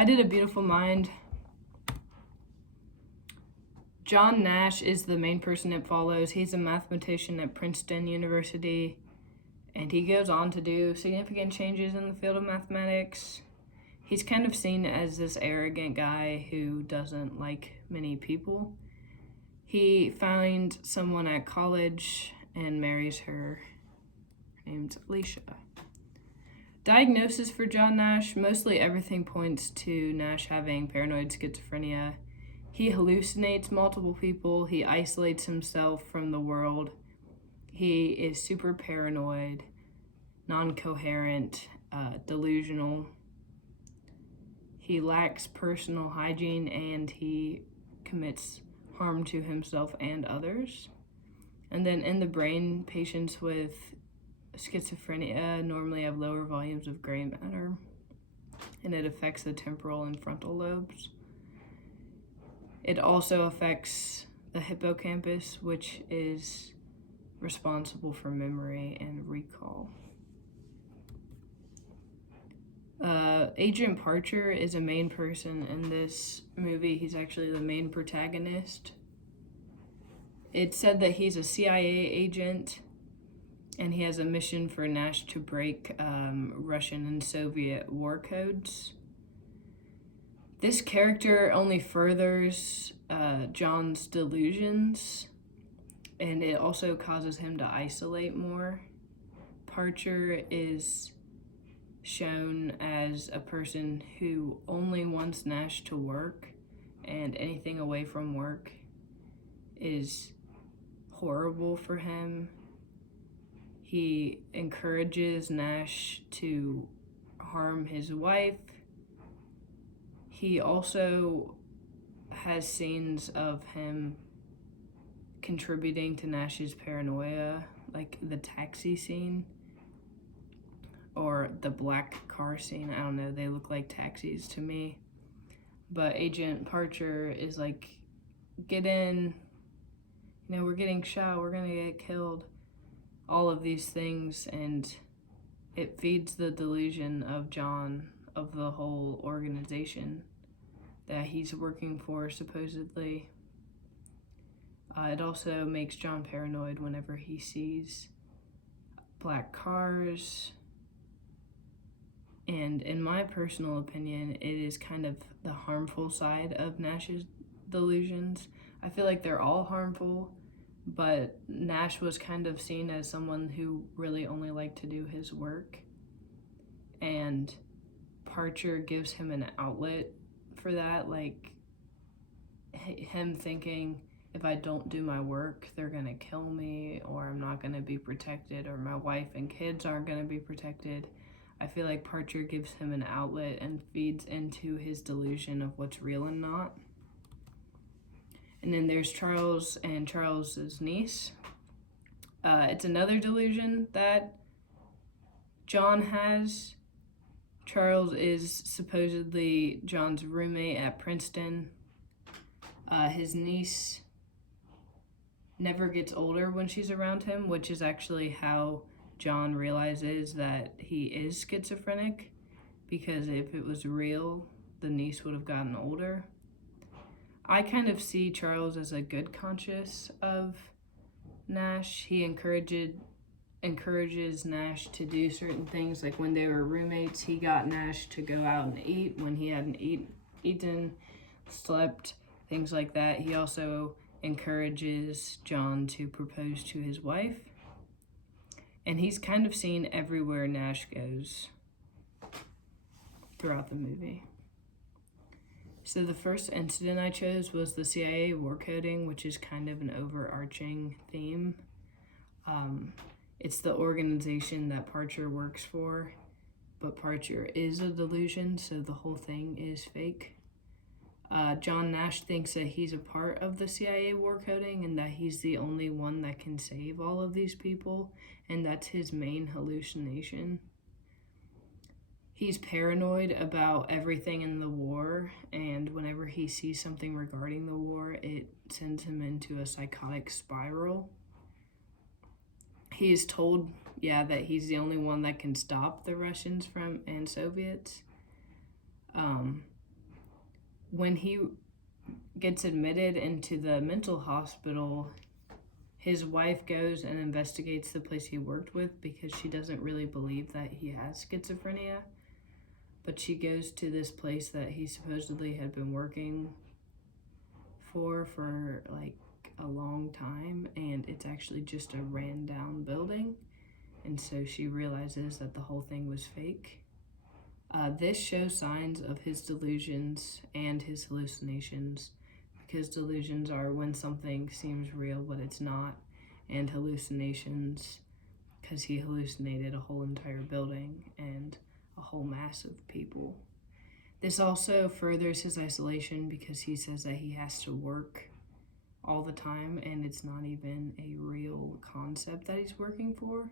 I Did a Beautiful Mind. John Nash is the main person it follows. He's a mathematician at Princeton University, and he goes on to do significant changes in the field of mathematics. He's kind of seen as this arrogant guy who doesn't like many people. He finds someone at college and marries her. Her name's Alicia. Diagnosis for John Nash: mostly everything points to Nash having paranoid schizophrenia. He hallucinates multiple people. He isolates himself from the world. He is super paranoid, non-coherent, delusional. He lacks personal hygiene, and he commits harm to himself and others. And then in the brain, patients with schizophrenia normally have lower volumes of gray matter, and it affects the temporal and frontal lobes. It also affects the hippocampus, which is responsible for memory and recall. Agent Parcher is a main person in this movie. He's actually the main protagonist. It's said that he's a CIA agent, and he has a mission for Nash to break Russian and Soviet war codes. This character only furthers John's delusions, and it also causes him to isolate more. Parcher is shown as a person who only wants Nash to work, and anything away from work is horrible for him. He encourages Nash to harm his wife. He also has scenes of him contributing to Nash's paranoia, like the taxi scene or the black car scene. I don't know, they look like taxis to me. But Agent Parcher is like, get in, we're getting shot, we're gonna get killed. All of these things, and it feeds the delusion of John, of the whole organization that he's working for, supposedly. It also makes John paranoid whenever he sees black cars. And in my personal opinion, it is kind of the harmful side of Nash's delusions. I feel like they're all harmful, but Nash was kind of seen as someone who really only liked to do his work. And Parcher gives him an outlet for that, like him thinking, if I don't do my work, they're gonna kill me, or I'm not gonna be protected, or my wife and kids aren't gonna be protected. I feel like Parcher gives him an outlet and feeds into his delusion of what's real and not. And then there's Charles and Charles's niece. It's another delusion that John has. Charles is supposedly John's roommate at Princeton. His niece never gets older when she's around him, which is actually how John realizes that he is schizophrenic, because if it was real, the niece would have gotten older. I kind of see Charles as a good conscience of Nash. He encourages Nash to do certain things, like when they were roommates, he got Nash to go out and eat when he hadn't eaten, slept, things like that. He also encourages John to propose to his wife. And he's kind of seen everywhere Nash goes throughout the movie. So the first incident I chose was the CIA war coding, which is kind of an overarching theme. It's the organization that Parcher works for, but Parcher is a delusion, so the whole thing is fake. John Nash thinks that he's a part of the CIA war coding and that he's the only one that can save all of these people, and that's his main hallucination. He's paranoid about everything in the war, and whenever he sees something regarding the war, it sends him into a psychotic spiral. He is told, that he's the only one that can stop the Russians and Soviets. when he gets admitted into the mental hospital, his wife goes and investigates the place he worked with because she doesn't really believe that he has schizophrenia. But she goes to this place that he supposedly had been working for like a long time, and it's actually just a ran down building. And so she realizes that the whole thing was fake. This shows signs of his delusions and his hallucinations, because delusions are when something seems real but it's not, and hallucinations because he hallucinated a whole entire building and a whole mass of people. This also furthers his isolation because he says that he has to work all the time and it's not even a real concept that he's working for.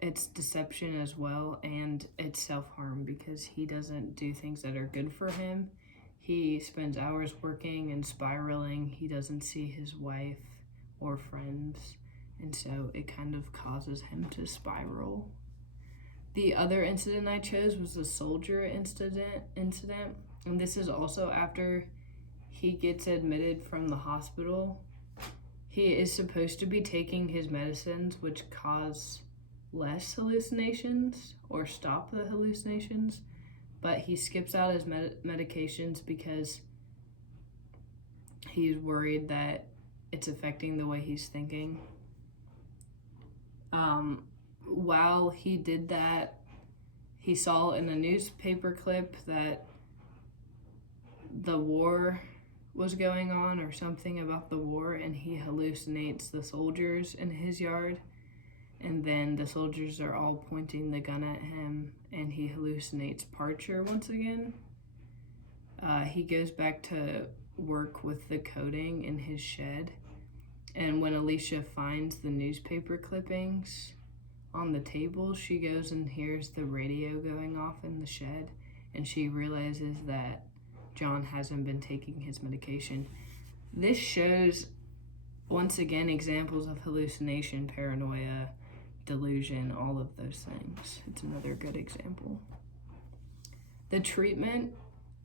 It's deception as well, and it's self-harm because he doesn't do things that are good for him. He spends hours working and spiraling. He doesn't see his wife or friends, and so it kind of causes him to spiral. The other incident I chose was the soldier incident, and this is also after he gets admitted from the hospital. He is supposed to be taking his medicines, which cause less hallucinations or stop the hallucinations, but he skips out his medications because he's worried that it's affecting the way he's thinking. While he did that, he saw in a newspaper clip that the war was going on or something about the war, and he hallucinates the soldiers in his yard, and then the soldiers are all pointing the gun at him, and he hallucinates Parcher once again. He goes back to work with the coding in his shed, and when Alicia finds the newspaper clippings on the table, she goes and hears the radio going off in the shed, and she realizes that John hasn't been taking his medication. This shows, once again, examples of hallucination, paranoia, delusion, all of those things. It's another good example. The treatment,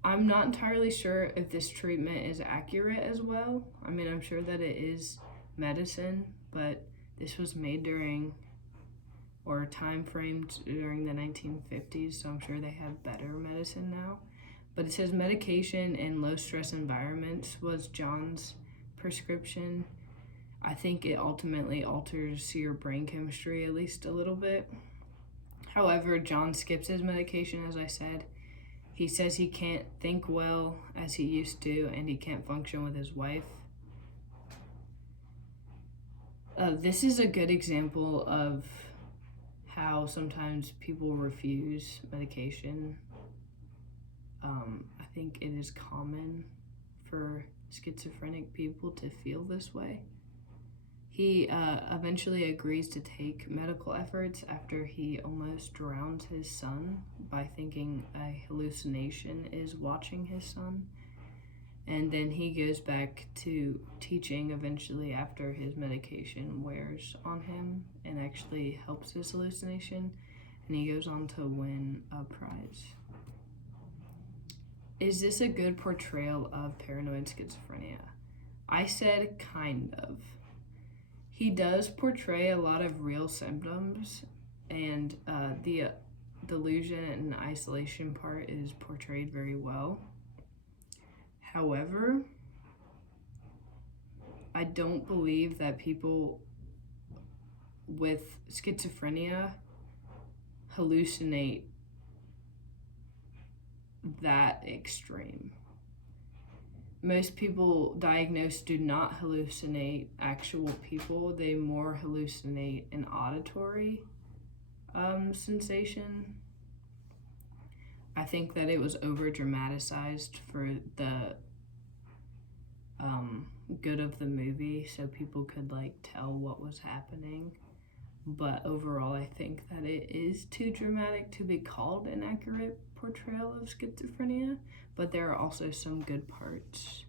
I'm not entirely sure if this treatment is accurate as well. I mean, I'm sure that it is medicine, but this was made during, or time framed during the 1950s, so I'm sure they have better medicine now. But it says medication in low stress environments was John's prescription. I think it ultimately alters your brain chemistry at least a little bit. However, John skips his medication, as I said. He says he can't think well as he used to, and he can't function with his wife. This is a good example of how sometimes people refuse medication. I think it is common for schizophrenic people to feel this way. He eventually agrees to take medical efforts after he almost drowns his son by thinking a hallucination is watching his son. And then he goes back to teaching eventually after his medication wears on him and actually helps his hallucination. And he goes on to win a prize. Is this a good portrayal of paranoid schizophrenia? I said kind of. He does portray a lot of real symptoms, and the delusion and isolation part is portrayed very well. However, I don't believe that people with schizophrenia hallucinate that extreme. Most people diagnosed do not hallucinate actual people. They more hallucinate an auditory sensation. I think that it was over dramatized for the good of the movie, so people could like tell what was happening. But overall, I think that it is too dramatic to be called an accurate portrayal of schizophrenia, but there are also some good parts.